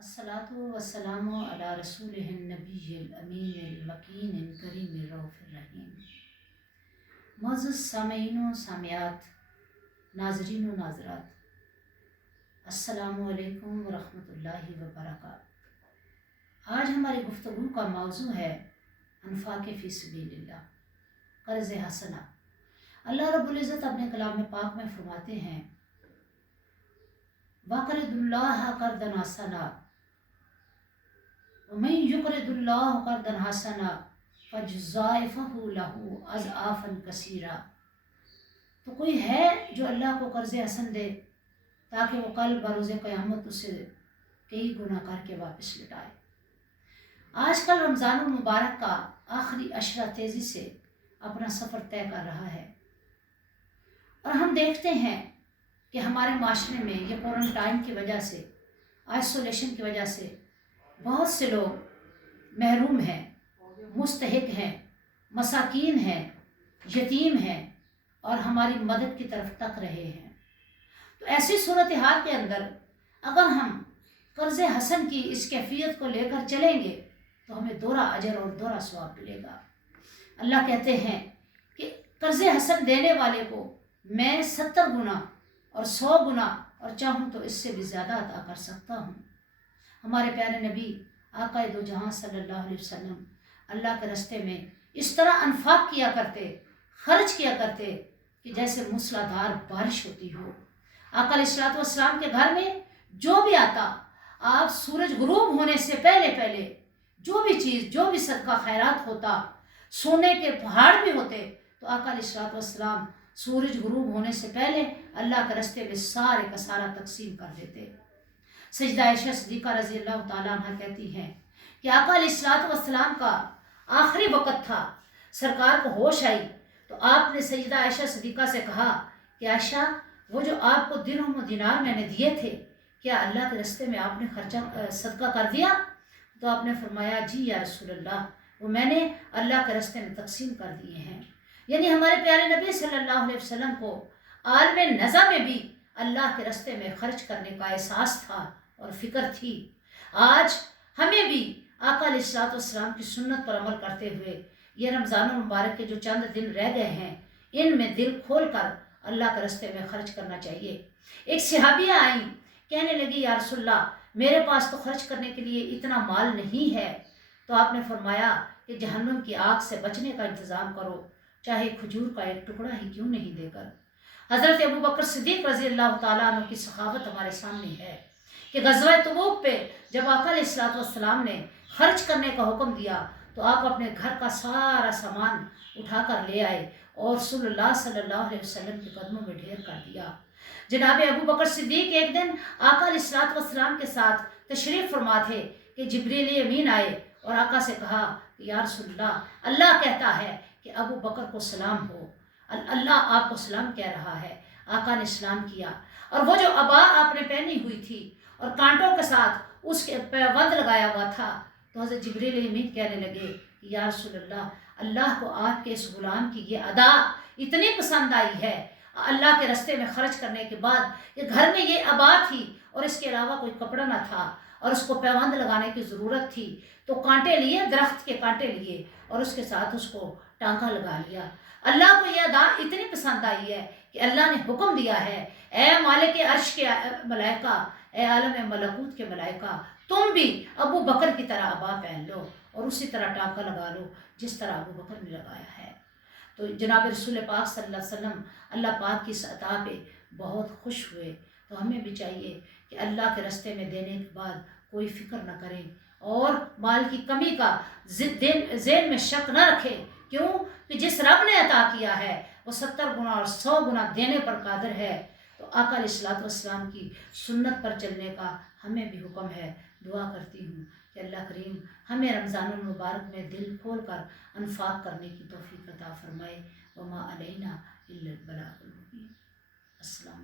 अस्सलातु वस्सलामु अला रसूलिहिन नबिय्यिल अमीनिल मकीनिल करीमिर रऊफिर रहीम। मुअज़्ज़ज़ सामीईन व सामियात, नाज़रीन व नाज़रात, अस्सलामु अलैकुम व रहमतुल्लाहि व बरकातहू। आज हमारी गुफ्तगू का मौजू है अनफ़ाक़ फ़ी सबीलिल्लाह, क़र्ज़ हसना। अल्लाह रब्बुल इज़्ज़त अपने कलाम पाक में फरमाते हैं, वक़रिदुल्लाह क़र्ज़न हसना वमन युक़रिदुल्लाह क़र्ज़न हसना फ़युज़ाइफ़हु लहू अज़आफ़न कसीरा। तो कोई है जो अल्लाह को कर्ज़ हसन दे ताकि वो कल बरोज़े क़यामत उसे कई गुना करके वापस लौटाए। आजकल रमज़ान मुबारक का आखिरी अशरा तेज़ी से अपना सफ़र तय कर रहा है और हम देखते हैं कि हमारे माशरे में ये क्वारंटाइन की वजह से, आइसोलेशन की वजह से बहुत से लोग महरूम हैं, मुस्तहिक हैं, मसाकीन हैं, यतीम हैं और हमारी मदद की तरफ तक रहे हैं। तो ऐसी सूरत हाल के अंदर अगर हम कर्ज़ हसन की इस कैफियत को लेकर चलेंगे तो हमें दोहरा अजर और दोहरा सवाब मिलेगा। अल्लाह कहते हैं कि कर्ज़ हसन देने वाले को मैं 70 गुना और 100 गुना और चाहूँ तो इससे भी ज़्यादा अता कर सकता हूँ। हमारे प्यारे नबी आका दो जहां सल्लल्लाहु अलैहि वसल्लम अल्लाह के रास्ते में इस तरह अनफाक किया करते, खर्च किया करते कि जैसे मूसलाधार बारिश होती हो। आका अलैहिस्सलाम के घर में जो भी आता, आप सूरज गुरूब होने से पहले पहले जो भी चीज़, जो भी सदका खैरात होता, सोने के पहाड़ भी होते तो आका अलैहिस्सलाम सूरज गुरूब होने से पहले अल्लाह के रास्ते में सारे का सारा तकसीम कर देते। सजदा आयशा सिद्दीक़ा रज़ी अल्लाह ताला अन्हा कहती हैं कि आका अलैहिस्सलाम का आखिरी वक़्त था, सरकार को होश आई तो आपने सजदा आयशा सिद्दीक़ा से कहा कि आयशा, वो जो आपको दिरहम व दिनार मैंने दिए थे, क्या अल्लाह के रास्ते में आपने खर्चा सदका कर दिया? तो आपने फरमाया, जी या रसूलल्लाह, वो मैंने अल्लाह के रास्ते में तकसीम कर दिए हैं। यानी हमारे प्यारे नबी सल्लल्लाहु अलैहि वसल्लम को आलम नज़ा में भी अल्लाह के रास्ते में खर्च करने का एहसास था और फ़िक्र थी। आज हमें भी आका अलैहिस्सलाम की सुन्नत पर अमल करते हुए ये रमज़ान मुबारक के जो चंद दिन रह गए हैं, इनमें दिल खोल कर अल्लाह के रास्ते में खर्च करना चाहिए। एक सहाबिया आई, कहने लगी, या रसूलल्लाह, मेरे पास तो खर्च करने के लिए इतना माल नहीं है। तो आपने फरमाया कि जहन्नुम की आग से बचने का इंतज़ाम करो, चाहे खजूर का एक टुकड़ा ही क्यों नहीं देकर। हज़रत अबू बकर सिद्दीक़ रज़ी अल्लाह ताला अन्हु की सखावत हमारे सामने है कि ग़ज़वा तबूक पे जब आका अलैहिस्सलाम ने खर्च करने का हुक्म दिया तो आप अपने घर का सारा सामान उठा कर ले आए और रसूलुल्लाह सल्लल्लाहु अलैहि वसल्लम के कदमों में ढेर कर दिया। जनाब अबू बकर सिद्दीक़ एक दिन आका अलैहिस्सलाम के साथ तशरीफ़ फरमा थे कि जिब्रील अमीन आए और आका से कहा, या रसूलल्लाह, अल्लाह कहता है कि अबू बकर को सलाम हो, अल्लाह आपको सलाम कह रहा है। आका ने सलाम किया और वो जो अबा आपने पहनी हुई थी और कांटों के साथ उसके पैबंद लगाया हुआ था, तो हज़रत जिब्रील अमीन कहने लगे, या रसूलल्लाह, अल्लाह को आपके इस गुलाम की ये अदा इतनी पसंद आई है, अल्लाह के रास्ते में खर्च करने के बाद ये घर में ये अबा थी और इसके अलावा कोई कपड़ा ना था और उसको पैबंद लगाने की ज़रूरत थी, तो कांटे लिए, दरख्त के कांटे लिए और उसके साथ उसको टांका लगा लिया। अल्लाह को यह अदा इतनी पसंद आई है कि अल्लाह ने हुक्म दिया है, ए मालिक अर्श के मलाइका, ए आलम मलकूत के मलाइका, तुम भी अबू बकर की तरह अबा पहन लो और उसी तरह टांका लगा लो जिस तरह अबू बकर ने लगाया है। तो जनाब रसूल पाक सल्लल्लाहु अलैहि वसल्लम अल्लाह पाक की इस अता पे बहुत खुश हुए। तो हमें भी चाहिए कि अल्लाह के रास्ते में देने के बाद कोई फ़िक्र न करें और माल की कमी का ज़हन में शक न रखें। क्यों कि जिस रब ने अता किया है वो 70 गुना और 100 गुना देने पर कादिर है। तो आका अलैहिस्सलाम की सुन्नत पर चलने का हमें भी हुक्म है। दुआ करती हूँ कि अल्लाह करीम हमें रमज़ानुल मुबारक में दिल खोल कर अनफाक करने की तौफीक अता फरमाए। वमा अलैना इल्लल बलागुल मुबीन। अस्सलाम।